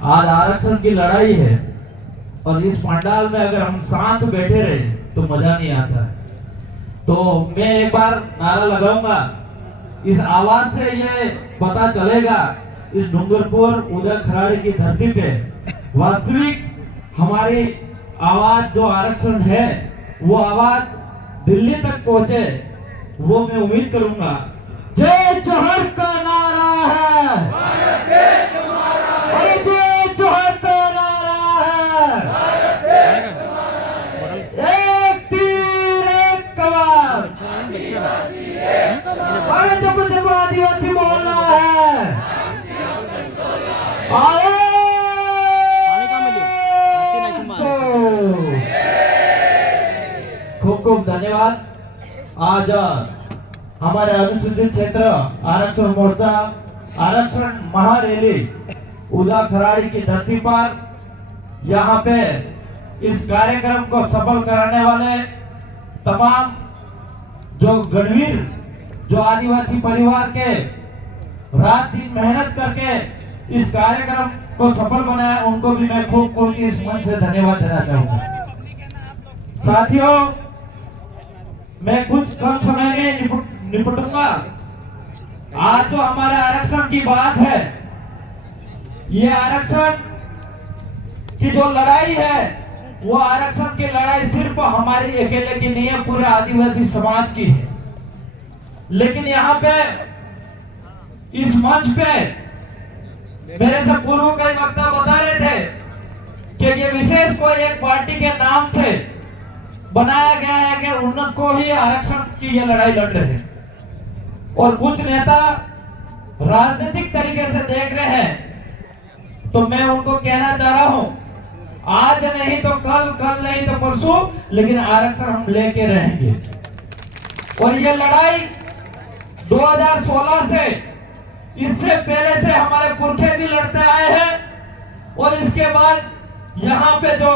आज आरक्षण की लड़ाई है और इस पंडाल में अगर हम साथ बैठे रहे तो मजा नहीं आता है। तो मैं एक बार नारा लगाऊंगा, इस आवाज से ये पता चलेगा इस डूंगरपुर उदय खराड़ी की धरती पे वास्तविक हमारी आवाज जो आरक्षण है वो आवाज दिल्ली तक पहुंचे, वो मैं उम्मीद करूंगा। जय जोहर का नारा है, भारत देश हमारा है। जय जोहर का नारा है, भारत देश हमारा है। एक तीर एक कमान, अरे जब आदिवासी बोलना है, आओ खूब खूब धन्यवाद। आज हमारे अनुसूचित क्षेत्र आरक्षण मोर्चा आरक्षण महारैली उदय खराड़ी की धरती पर यहाँ पे इस कार्यक्रम को सफल कराने वाले तमाम जो गणवीर जो आदिवासी परिवार के रात दिन मेहनत करके इस कार्यक्रम को सफल बनाया, उनको भी मैं खूब खूब इस मंच से धन्यवाद देना चाहूंगा। साथियों, मैं कुछ कम समय में निपटूंगा। आज जो हमारे आरक्षण की बात है, ये आरक्षण की जो लड़ाई है वो आरक्षण की लड़ाई सिर्फ हमारी अकेले की नहीं है, पूरे आदिवासी समाज की है। लेकिन यहाँ पे इस मंच पे मेरे से पूर्व कई वक्ता बता रहे थे कि ये विशेष कोई एक पार्टी के नाम से बनाया गया है कि उन्नत को ही आरक्षण की ये लड़ाई लड़ रहे हैं, और कुछ नेता राजनीतिक तरीके से देख रहे हैं। तो मैं उनको कहना चाह रहा हूं, आज नहीं तो कल, कल नहीं तो परसों, लेकिन आरक्षण हम लेके रहेंगे। और ये लड़ाई 2016 से, इससे पहले से हमारे पुरखे भी लड़ते आए हैं, और इसके बाद यहाँ पे जो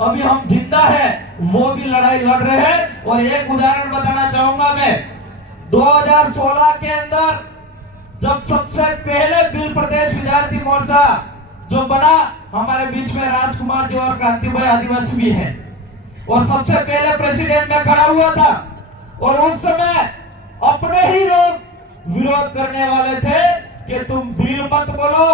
अभी हम जिंदा है वो भी लड़ाई लड़ रहे हैं। और एक उदाहरण बताना चाहूंगा मैं, 2016 के अंदर जब सबसे पहले बिल प्रदेश विद्यार्थी मोर्चा जो बना, हमारे बीच में राजकुमार जी और कांति भाई आदिवासी भी हैं, और सबसे पहले प्रेसिडेंट में खड़ा हुआ था। और उस समय अपने ही लोग विरोध करने वाले थे कि तुम बिल मत बोलो,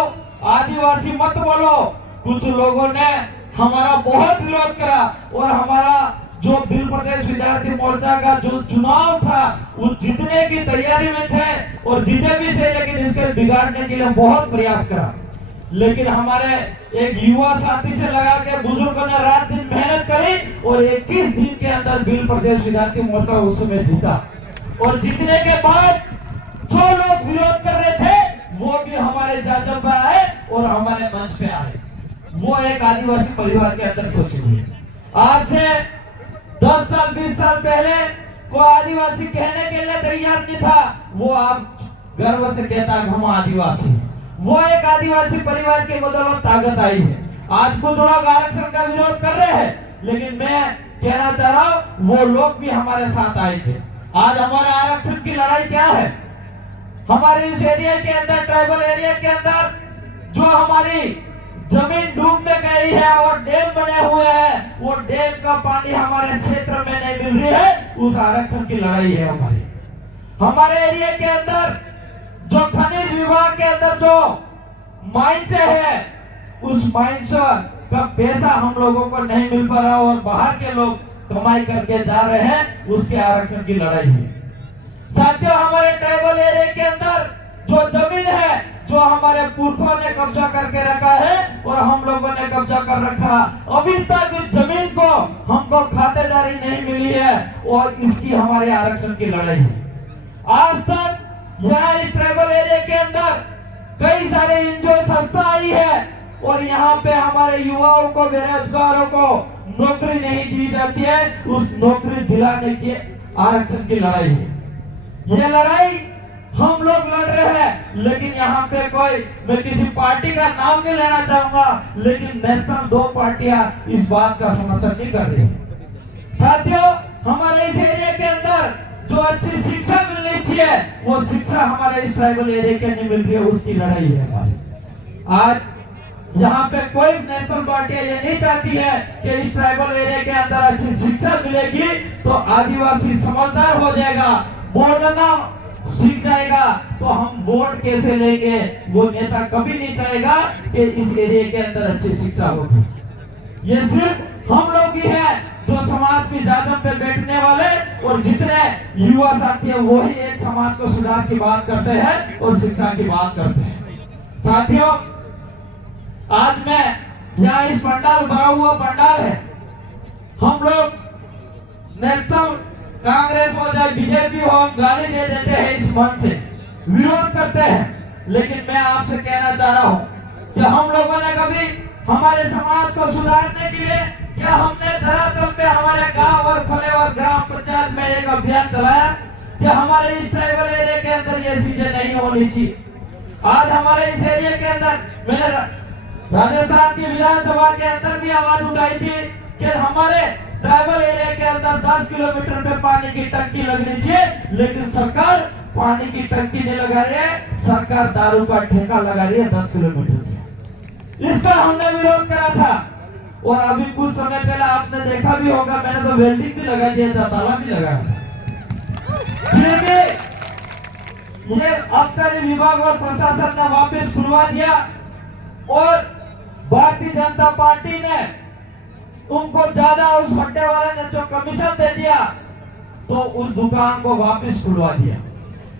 आदिवासी मत बोलो। कुछ लोगों ने हमारा बहुत विरोध करा, और हमारा जो बिल प्रदेश विद्यार्थी मोर्चा का जो चुनाव था वो जीतने की तैयारी में थे, और जीते भी थे, लेकिन इसके बिगाड़ने के लिए बहुत प्रयास करा। लेकिन हमारे एक युवा साथी से लगा के बुजुर्गों ने रात दिन मेहनत करी, और 21 दिन के अंदर बिल प्रदेश विद्यार्थी मोर्चा उस समय जीता। और जीतने के बाद जो लोग विरोध कर रहे थे वो भी हमारे जाजब पे आए और हमारे मंच पे आए। वो एक आदिवासी परिवार के अंदर खुशी हुई। आज से 10 साल 20 साल पहले कोई आदिवासी कहने के लिए तैयार नहीं था, वो आप गर्व से कहता है हम आदिवासी हैं। वो एक आदिवासी परिवार की बदौलत ताकत आई है। आज कुछ लोग आरक्षण का विरोध कर रहे हैं, लेकिन मैं कहना चाह रहा हूं वो लोग भी हमारे साथ आए थे। आज हमारे आरक्षण की लड़ाई क्या है, हमारे इस एरिया के अंदर, ट्राइबल एरिया के अंदर जो हमारी जमीन डूबने गई है और डैम बने हुए हैं, वो डैम का पानी हमारे क्षेत्र में नहीं मिल रही है, उस आरक्षण की लड़ाई है हमारी। हमारे एरिया के अंदर जो खनिज विभाग के अंदर जो माइन से है, उस माइन का पैसा हम लोगों को नहीं मिल पा रहा, और बाहर के लोग कमाई करके जा रहे हैं, उसके आरक्षण की लड़ाई है। साथियों, हमारे ट्राइबल एरिया के अंदर जो जमीन है, जो हमारे पुरखों ने कब्जा करके रखा है और हम लोगों ने कब्जा कर रखा, अभी तक इस जमीन को हमको खातेदारी नहीं मिली है, और इसकी हमारे आरक्षण की लड़ाई है। आज तक यहाँ इस ट्राइबल एरिया के अंदर कई सारे एनजीओ संस्था आई है, और यहाँ पे हमारे युवाओं को, बेरोजगारों को नौकरी नहीं दी जाती है। उस नौकरी दिलाने की आरक्षण की लड़ाई है। ये लड़ाई हम लोग लड़ रहे हैं, लेकिन यहाँ पे कोई, मैं किसी पार्टी का नाम नहीं लेना चाहूंगा, लेकिन नेशनल 2 पार्टियां इस बात का समर्थन नहीं कर रही। साथियों, हमारे इस एरिया के अंदर जो अच्छी शिक्षा मिलनी चाहिए, वो शिक्षा हमारे इस ट्राइबल एरिया के नहीं मिल रही है, उसकी लड़ाई है हमारी। आज यहाँ पे कोई नेशनल पार्टी ये नहीं चाहती है कि इस ट्राइबल एरिया के अंदर अच्छी शिक्षा मिलेगी तो आदिवासी समझदार हो जाएगा, बोलना सीख जाएगा, तो हम वोट कैसे लेंगे। वो नेता कभी नहीं चाहेगा कि इस एरिया के अंदर अच्छी शिक्षा होगी। ये सिर्फ हम लोग ही है जो समाज की जाजम पे बैठने वाले और जितने युवा साथी हैं वही एक समाज को सुधार की बात करते हैं और शिक्षा की बात करते हैं। साथियों, आज मैं यहाँ इस पंडाल भरा हुआ पंडाल है, हम लोग नेशनल कांग्रेस हो चाहे बीजेपी हो, हम गाली दे देते हैं, इस मन से विरोध करते हैं। लेकिन मैं आपसे कहना चाह रहा हूँ कि हम लोगों ने कभी हमारे समाज को सुधारने के लिए क्या हमने धरातल पे हमारे गांव और फले और ग्राम पंचायत में एक अभियान चलाया कि हमारे इस ट्राइबल एरिया के अंदर ये चीजें नहीं होनी चाहिए। आज हमारे इस एरिया के अंदर मैंने राजस्थान की विधानसभा के अंदर भी आवाज उठाई थी कि हमारे ट्राइबल एरिया के अंदर 10 किलोमीटर पे पानी की टंकी लगनी चाहिए, लेकिन सरकार पानी की टंकी नहीं लगा रही है, सरकार दारू का ठेका लगा रही है 10 किलोमीटर पे। इसका हमने विरोध करा था और अभी कुछ समय पहले आपने देखा भी होगा, मैंने तो वेल्डिंग भी लगा दिया था, ताला भी लगाया था। फिर भी ये आबकारी विभाग और प्रशासन ने वापस खुलवा दिया और भारतीय जनता पार्टी ने उनको ज्यादा उस भट्टे वाले ने जो कमीशन दे दिया तो उस दुकान को वापस खुलवा दिया।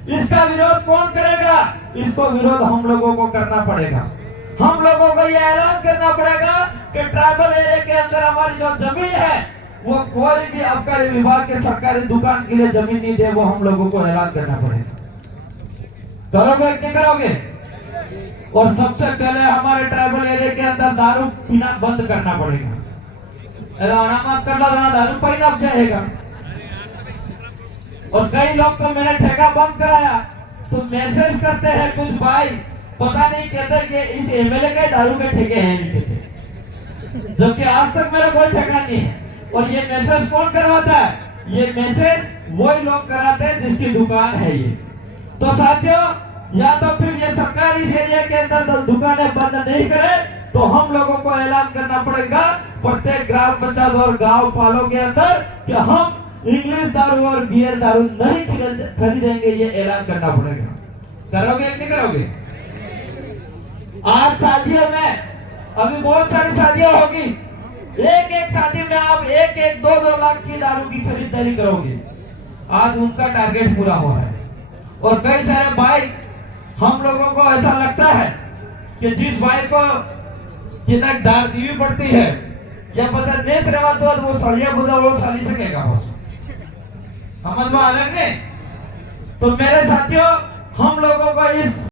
इसका विरोध कौन करेगा? इसको विरोध हम लोगों को करना पड़ेगा। हम लोगों को यह ऐलान करना पड़ेगा कि ट्राइबल एरिया के अंदर हमारी जो जमीन है वो कोई भी आबकारी विभाग के सरकारी दुकान के लिए जमीन नहीं दे, वो हम लोगों को ऐलान करना पड़ेगा। करोगे कि नहीं करोगे? और सबसे पहले हमारे ट्राइबल एरिया के अंदर दारू पीना बंद करना पड़ेगा। अनामत करना देना दारू पीना अब जाएगा। और कई लोग को मैंने ठेका बंद कराया तो मैसेज करते हैं कुछ भाई, पता नहीं कहते कि इस एमएलए के दारू के ठेके हैं इनके, जबकि आज तक मेरा कोई ठेका नहीं है। और ये मैसेज कौन करवाता है? ये मैसेज वही लोग कराते हैं जिसकी दुकान है ये। तो साथियों, या तो फिर ये सरकार इस एरिया के अंदर दुकानें बंद नहीं करे तो हम लोगों को ऐलान करना पड़ेगा प्रत्येक ग्राम पंचायत और गांव पालों के अंदर कि हम इंग्लिश दारू और बियर दारू नहीं खरीदेंगे, ये ऐलान करना पड़ेगा। करोगे कि नहीं करोगे? आज शादियों में अभी बहुत सारी शादियां होगी, एक एक शादी में आप एक एक 2-2 लाख की दारू की खरीदारी करोगे। आज उनका टारगेट पूरा हुआ है। और कई सारे भाई, हम लोगों को ऐसा लगता है कि जिस भाई को कितना दार दीवी पड़ती है या बस देश रहा तो वो सड़िया बुदा वो साली सकेगा बस, समझ में आ रहे? तो मेरे साथियों, हम लोगों को इस